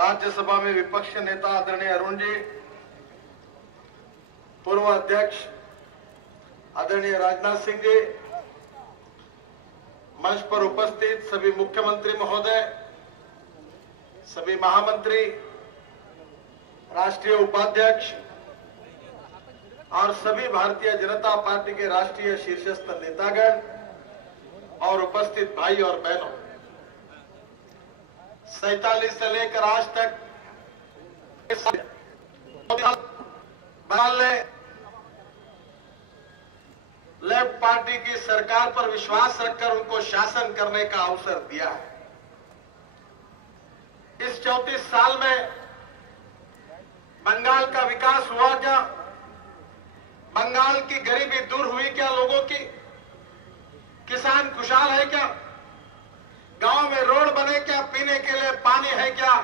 राज्यसभा में विपक्ष नेता आदरणीय अरुण जी, पूर्व अध्यक्ष आदरणीय राजनाथ सिंह जी, मंच पर उपस्थित सभी मुख्यमंत्री महोदय, सभी महामंत्री, राष्ट्रीय उपाध्यक्ष और सभी भारतीय जनता पार्टी के राष्ट्रीय शीर्षस्थ नेतागण और उपस्थित भाई और बहनों, 47 से लेकर आज तक लेफ्ट पार्टी की सरकार पर विश्वास रखकर उनको शासन करने का अवसर दिया है। इस 34 साल में बंगाल का विकास हुआ क्या? बंगाल की गरीबी दूर हुई क्या? लोगों की किसान खुशहाल है क्या? गांव में रोड बने क्या? पीने के लिए पानी है क्या?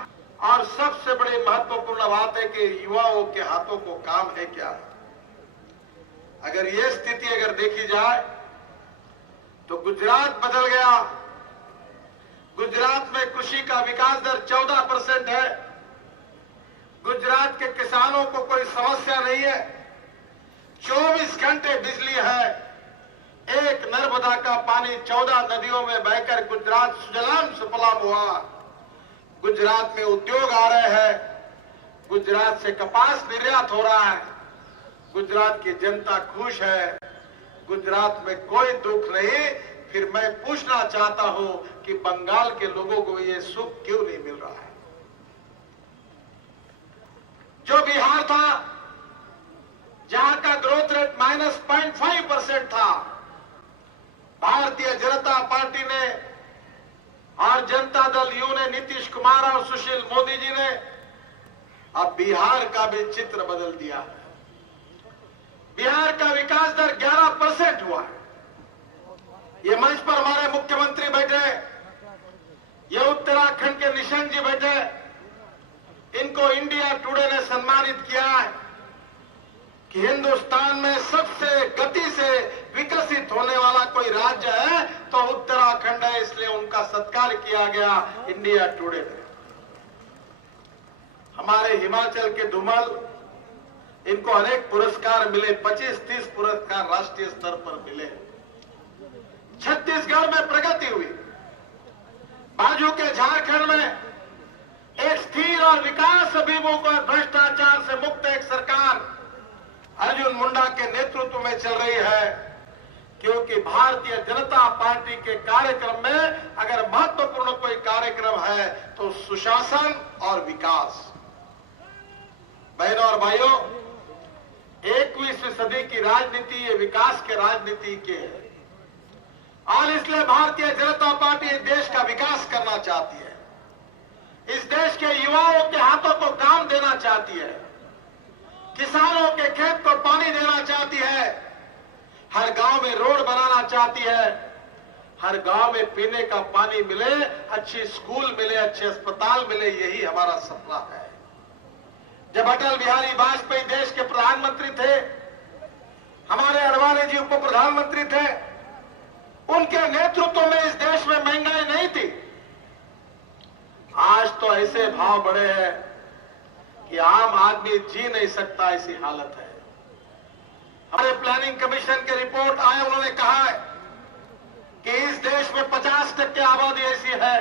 और सबसे बड़ी महत्वपूर्ण बात है कि युवाओं के हाथों को काम है क्या? अगर ये स्थिति अगर देखी जाए तो गुजरात बदल गया। गुजरात में कृषि का विकास दर 14% है। गुजरात के किसानों को कोई समस्या नहीं है। 24 घंटे बिजली है। एक नर्मदा का पानी 14 नदियों में बहकर गुजरात सुजलाम सुफलाम हुआ। गुजरात में उद्योग आ रहे हैं। गुजरात से कपास निर्यात हो रहा है। गुजरात की जनता खुश है। गुजरात में कोई दुख नहीं। फिर मैं पूछना चाहता हूं कि बंगाल के लोगों को ये सुख क्यों नहीं मिल रहा है? जो बिहार था, जहां का ग्रोथ रेट -0.5% था, भारतीय जनता पार्टी ने और जनता दल यू ने, नीतीश कुमार और सुशील मोदी जी ने अब बिहार का भी चित्र बदल दिया है। बिहार का विकास दर 11% हुआ है। ये मंच पर हमारे मुख्यमंत्री बैठे, ये उत्तराखंड के निशंक जी बैठे, इनको इंडिया टुडे ने सम्मानित किया है कि हिंदुस्तान में सबसे गति से विकसित होने वाला कोई राज्य है तो उत्तराखंड है, इसलिए उनका सत्कार किया गया इंडिया टुडे में। हमारे हिमाचल के धूमल, इनको अनेक पुरस्कार मिले, 25-30 पुरस्कार राष्ट्रीय स्तर पर मिले। छत्तीसगढ़ में प्रगति हुई। बाजू के झारखंड में एक स्थिर और विकास अभिमुख और भ्रष्टाचार से मुक्त एक सरकार अर्जुन मुंडा के नेतृत्व में चल रही है। क्योंकि भारतीय जनता पार्टी के कार्यक्रम में अगर महत्वपूर्ण कोई कार्यक्रम है तो सुशासन और विकास। बहनों और भाइयों, 21वीं सदी की राजनीति ये विकास के राजनीति के है और इसलिए भारतीय जनता पार्टी इस देश का विकास करना चाहती है। इस देश के युवाओं के हाथों को काम देना चाहती है। किसानों के खेत को पानी देना चाहती है। हर गांव में रोड बनाना चाहती है। हर गांव में पीने का पानी मिले, अच्छे स्कूल मिले, अच्छे अस्पताल मिले, यही हमारा सपना है। जब अटल बिहारी वाजपेयी देश के प्रधानमंत्री थे, हमारे अडवाणी जी उप प्रधानमंत्री थे, उनके नेतृत्व में इस देश में महंगाई नहीं थी। आज तो ऐसे भाव बढ़े हैं कि आम आदमी जी नहीं सकता, ऐसी हालत है। हमारे प्लानिंग कमीशन की रिपोर्ट आए, उन्होंने कहा है कि इस देश में 50% आबादी ऐसी है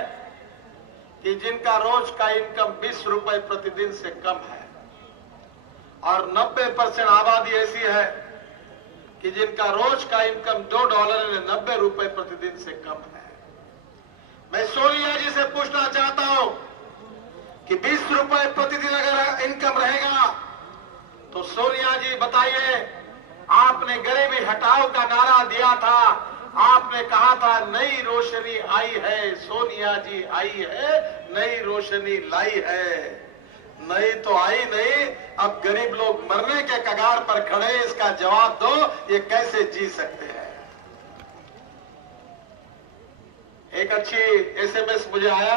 कि जिनका रोज का इनकम 20 रुपए प्रतिदिन से कम है और 90% आबादी ऐसी है कि जिनका रोज का इनकम $2 रुपए प्रतिदिन से कम है। मैं सोनिया जी से पूछना चाहता हूं कि 20 रुपए प्रतिदिन अगर इनकम रहेगा तो सोनिया जी बताइए, आपने गरीबी हटाओ का नारा दिया था, आपने कहा था नई रोशनी आई है, सोनिया जी आई है, नई रोशनी लाई है। नहीं तो आई नहीं, अब गरीब लोग मरने के कगार पर खड़े। इसका जवाब दो, ये कैसे जी सकते हैं? एक अच्छी एसएमएस मुझे आया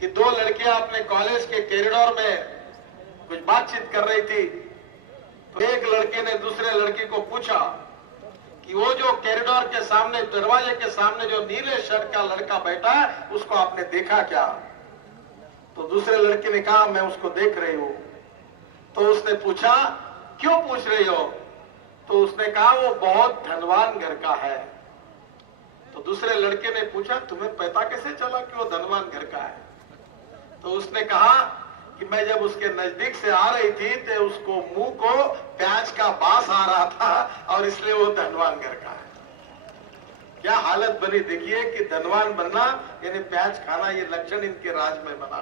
कि 2 लड़कियां अपने कॉलेज के कॉरिडोर में कुछ बातचीत कर रही थी। तो एक लड़के ने दूसरे लड़की को पूछा कि वो जो कॉरिडोर के सामने, दरवाजे के सामने जो नीले शर्ट का लड़का बैठा है, उसको आपने देखा क्या? तो दूसरे लड़के ने कहा मैं उसको देख रही हूं। तो उसने पूछा क्यों पूछ रही हो? तो उसने कहा वो बहुत धनवान घर का है। तो दूसरे लड़के ने पूछा तुम्हें पता कैसे चला कि वो धनवान घर का है? तो उसने कहा कि मैं जब उसके नजदीक से आ रही थी तो उसको मुंह को प्याज का बास आ रहा था और इसलिए वो धनवान घर का है। क्या हालत बनी देखिए कि धनवान बनना यानी प्याज खाना, ये लक्षण इनके राज में बना।